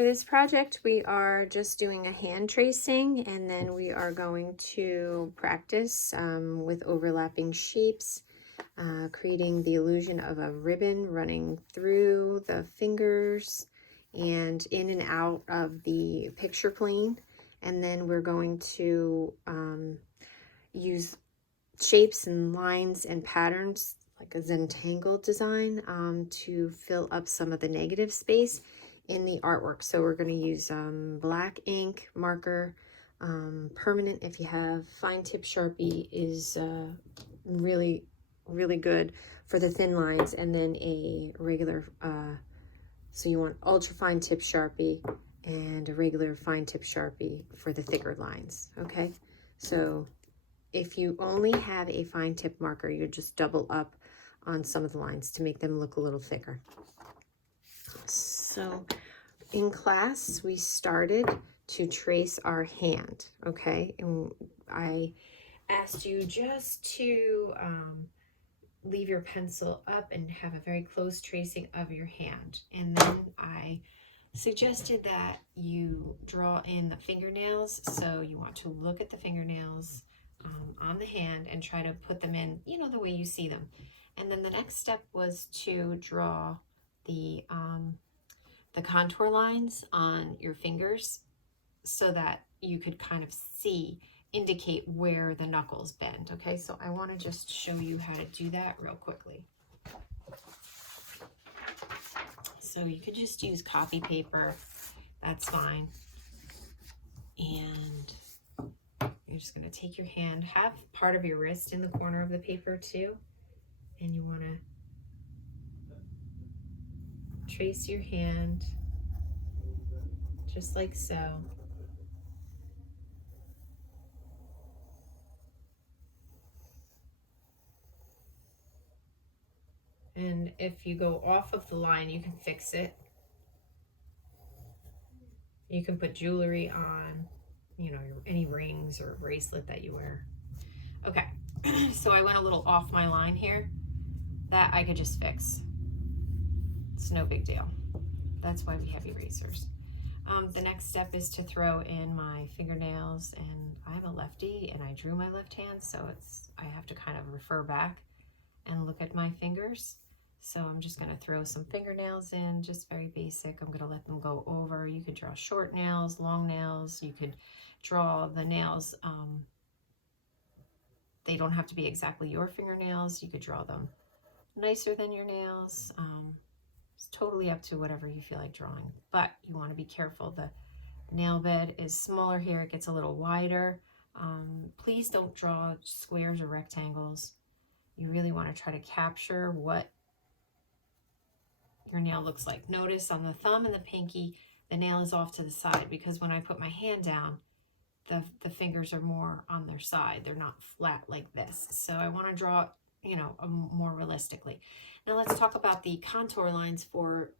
for this project, we are just doing a hand tracing, and then we are going to practice with overlapping shapes, creating the illusion of a ribbon running through the fingers and in and out of the picture plane. And then we're going to use shapes and lines and patterns like a Zentangle design to fill up some of the negative space in the artwork. So we're going to use black ink marker, permanent if you have. Fine tip Sharpie is really good for the thin lines, and then a regular, so you want ultra fine tip Sharpie and a regular fine tip Sharpie for the thicker lines. Okay, so if you only have a fine tip marker, you just double up on some of the lines to make them look a little thicker. So in class, we started to trace our hand, okay? And I asked you just to leave your pencil up and have a very close tracing of your hand. And then I suggested that you draw in the fingernails. So you want to look at the fingernails on the hand and try to put them in, you know, the way you see them. And then the next step was to draw the contour lines on your fingers so that you could kind of indicate where the knuckles bend. Okay, so I want to just show you how to do that real quickly. So you could just use copy paper, that's fine. And you're just going to take your hand, have part of your wrist in the corner of the paper too, and you want to trace your hand just like so. And if you go off of the line, you can fix it. You can put jewelry on, you know, any rings or bracelet that you wear. Okay, so I went a little off my line here. That I could just fix. It's no big deal. That's why we have erasers. The next step is to throw in my fingernails, and I'm a lefty and I drew my left hand, so I have to kind of refer back and look at my fingers. So I'm just going to throw some fingernails in, just very basic. I'm going to let them go over. You could draw short nails, long nails. You could draw the nails. They don't have to be exactly your fingernails. You could draw them nicer than your nails. It's totally up to whatever you feel like drawing, but you want to be careful. The nail bed is smaller here. It gets a little wider. Please don't draw squares or rectangles. You really want to try to capture what your nail looks like. Notice on the thumb and the pinky, the nail is off to the side, because when I put my hand down, the fingers are more on their side. They're not flat like this. So I want to draw, you know, more realistically. Now let's talk about the contour lines for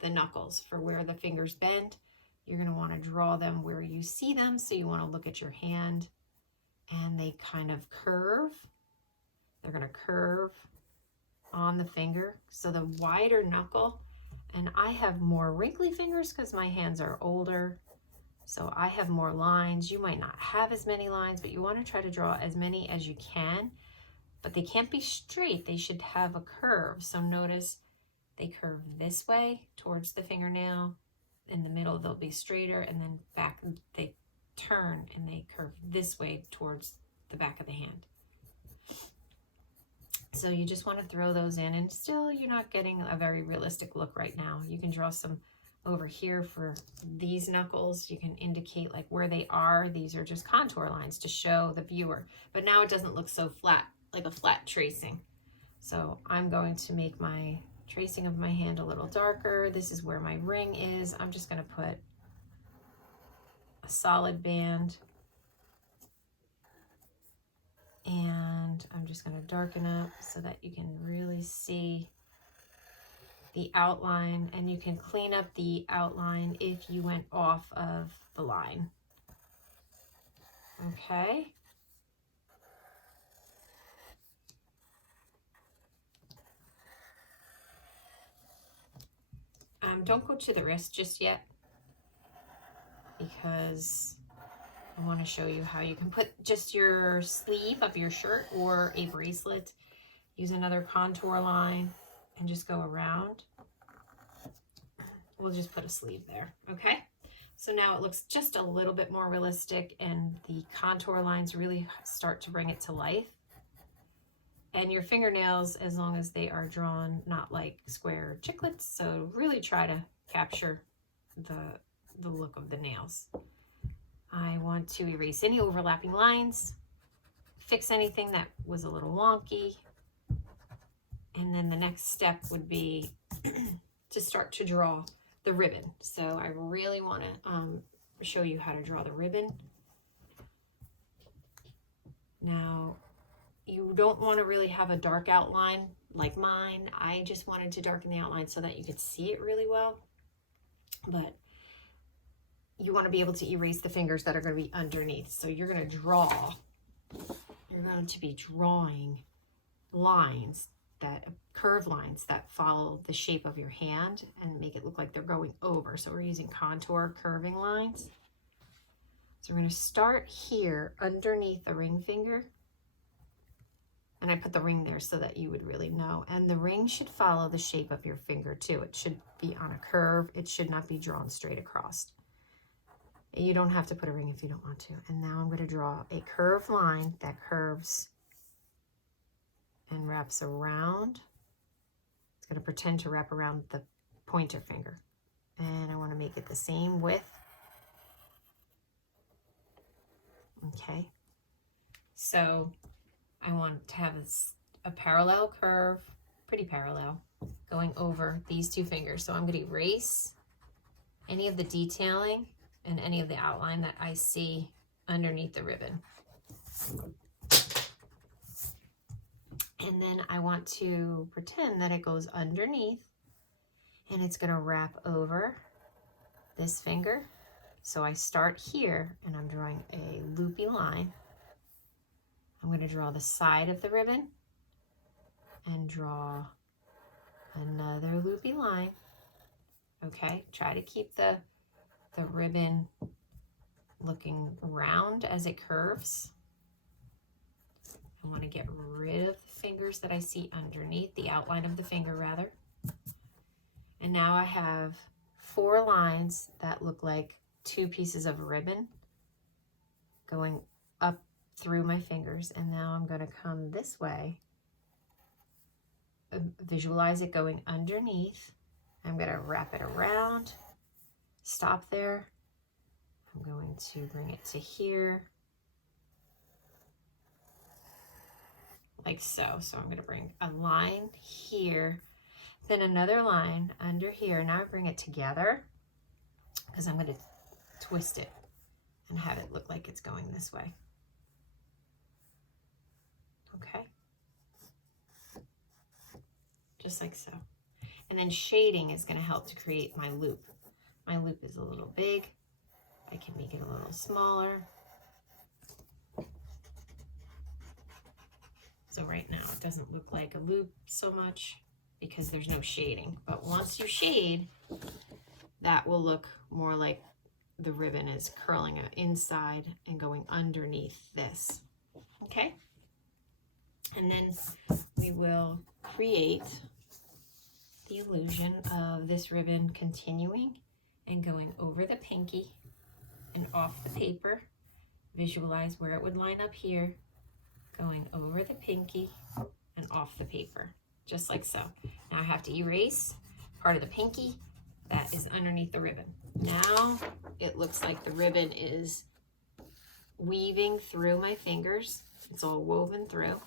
the knuckles, for where the fingers bend. You're going to want to draw them where you see them. So you want to look at your hand and they kind of curve. They're going to curve on the finger. So the wider knuckle, and I have more wrinkly fingers because my hands are older. So I have more lines. You might not have as many lines, but you want to try to draw as many as you can. But they can't be straight. They should have a curve. So notice they curve this way towards the fingernail. In the middle, they'll be straighter, and then back, they turn and they curve this way towards the back of the hand. So you just want to throw those in, and still you're not getting a very realistic look right now. You can draw some over here for these knuckles. You can indicate like where they are. These are just contour lines to show the viewer, but now it doesn't look so flat, like a flat tracing. So I'm going to make my tracing of my hand a little darker. This is where my ring is. I'm just going to put a solid band, and I'm just going to darken up so that you can really see the outline, and you can clean up the outline if you went off of the line. Okay. Don't go to the wrist just yet. because I want to show you how you can put just your sleeve of your shirt or a bracelet. Use another contour line and just go around. We'll just put a sleeve there, okay? So now it looks just a little bit more realistic, and the contour lines really start to bring it to life. And your fingernails, as long as they are drawn not like square chiclets, so really try to capture the look of the nails. I want to erase any overlapping lines, fix anything that was a little wonky, and then the next step would be to start to draw the ribbon. So I really want to show you how to draw the ribbon. Now, you don't want to really have a dark outline like mine. I just wanted to darken the outline so that you could see it really well. But you want to be able to erase the fingers that are going to be underneath. So you're going to draw. You're going to be drawing lines, that curved lines that follow the shape of your hand and make it look like they're going over. So we're using contour curving lines. So we're going to start here underneath the ring finger. And I put the ring there so that you would really know. And the ring should follow the shape of your finger too. It should be on a curve. It should not be drawn straight across. You don't have to put a ring if you don't want to. And now I'm going to draw a curved line that curves and wraps around. It's going to pretend to wrap around the pointer finger. And I want to make it the same width. Okay. So I want to have a parallel curve, pretty parallel, going over these two fingers. So I'm going to erase any of the detailing and any of the outline that I see underneath the ribbon. And then I want to pretend that it goes underneath and it's going to wrap over this finger. So I start here and I'm drawing a loopy line. I'm going to draw the side of the ribbon and draw another loopy line. Okay, try to keep the ribbon looking round as it curves. I want to get rid of the fingers that I see underneath, the outline of the finger rather. And now I have 4 lines that look like 2 pieces of ribbon going up through my fingers. And now I'm going to come this way, visualize it going underneath. I'm going to wrap it around, stop there. I'm going to bring it to here, like so. So I'm going to bring a line here, then another line under here. Now I bring it together because I'm going to twist it and have it look like it's going this way. Okay. Just like so. And then shading is going to help to create my loop. My loop is a little big. I can make it a little smaller. So right now it doesn't look like a loop so much because there's no shading. But once you shade, that will look more like the ribbon is curling inside and going underneath this. Okay? And then we will create the illusion of this ribbon continuing and going over the pinky and off the paper. Visualize where it would line up here, going over the pinky and off the paper, just like so. Now I have to erase part of the pinky that is underneath the ribbon. Now it looks like the ribbon is weaving through my fingers. It's all woven through.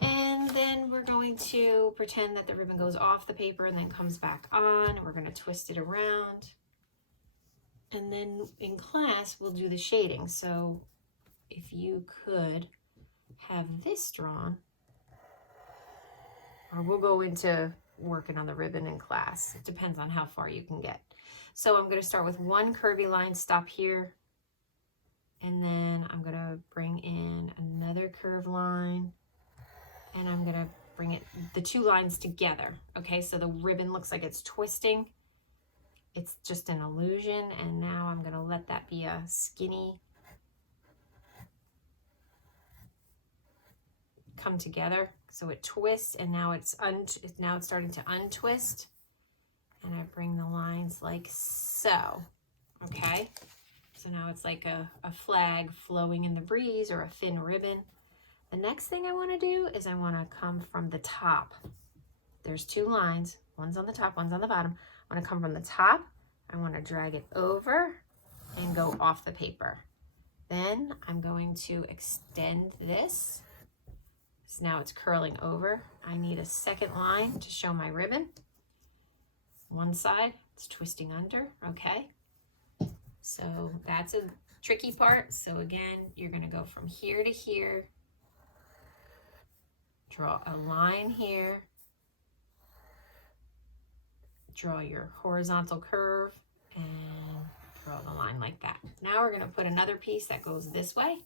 And then we're going to pretend that the ribbon goes off the paper and then comes back on, and we're going to twist it around. And then in class, we'll do the shading. So if you could have this drawn, or we'll go into working on the ribbon in class. It depends on how far you can get. So I'm going to start with one curvy line, stop here. And then I'm going to bring in another curved line. And I'm going to bring the 2 lines together. Okay, so the ribbon looks like it's twisting. it's just an illusion, and now I'm going to let that be a skinny come together. So it twists, and now it's starting to untwist, and I bring the lines like so. Okay, so now it's like a flag flowing in the breeze, or a thin ribbon. The next thing I want to do is I want to come from the top. There's two lines, one's on the top, one's on the bottom. I want to come from the top. I want to drag it over and go off the paper. Then I'm going to extend this. So now it's curling over. I need a second line to show my ribbon. One side, it's twisting under, okay? So that's a tricky part. So again, you're gonna go from here to here, draw a line here, draw your horizontal curve, and draw the line like that. Now we're gonna put another piece that goes this way,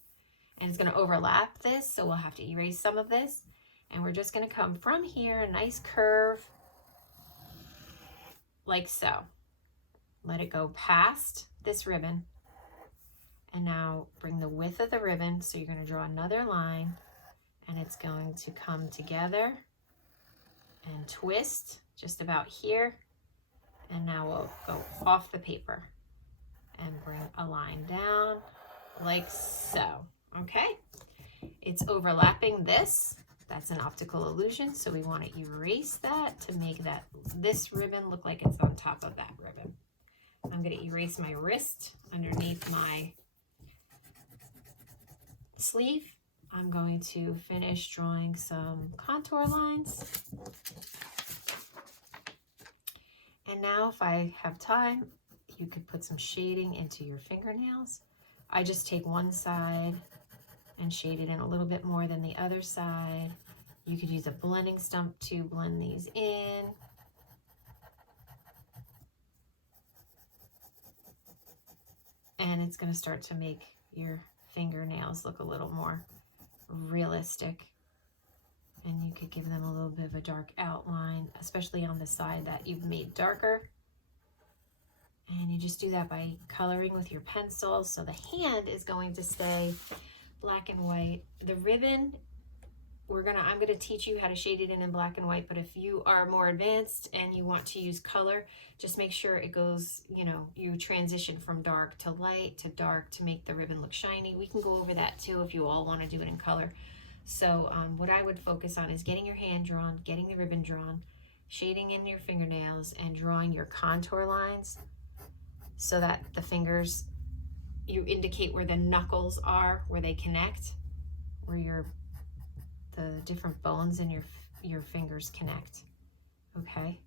and it's gonna overlap this, so we'll have to erase some of this. And we're just gonna come from here, a nice curve, like so. Let it go past this ribbon, and now bring the width of the ribbon. So you're gonna draw another line, and it's going to come together and twist just about here. And now we'll go off the paper and bring a line down like so, okay? It's overlapping this. That's an optical illusion, so we want to erase that to make this ribbon look like it's on top of that ribbon. I'm going to erase my wrist underneath my sleeve. I'm going to finish drawing some contour lines. And now if I have time, you could put some shading into your fingernails. I just take one side and shade it in a little bit more than the other side. You could use a blending stump to blend these in. And it's going to start to make your fingernails look a little more realistic. And you could give them a little bit of a dark outline, especially on the side that you've made darker. And you just do that by coloring with your pencil. So the hand is going to stay black and white. The ribbon, I'm gonna teach you how to shade it in black and white, but if you are more advanced and you want to use color, just make sure it goes, you transition from dark to light to dark to make the ribbon look shiny. We can go over that too if you all want to do it in color. So what I would focus on is getting your hand drawn, getting the ribbon drawn, shading in your fingernails, and drawing your contour lines so that the fingers, you indicate where the knuckles are, where they connect, where the different bones in your fingers connect, okay?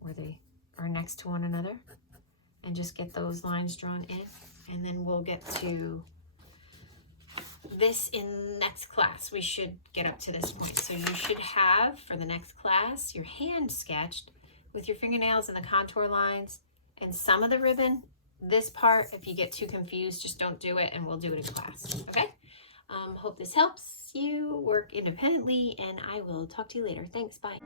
Where they are next to one another. And just get those lines drawn in. And then we'll get to this in next class. We should get up to this point. So you should have, for the next class, your hand sketched with your fingernails and the contour lines and some of the ribbon. This part, if you get too confused, just don't do it, and we'll do it in class, okay? Hope this helps you work independently, and I will talk to you later. Thanks, bye.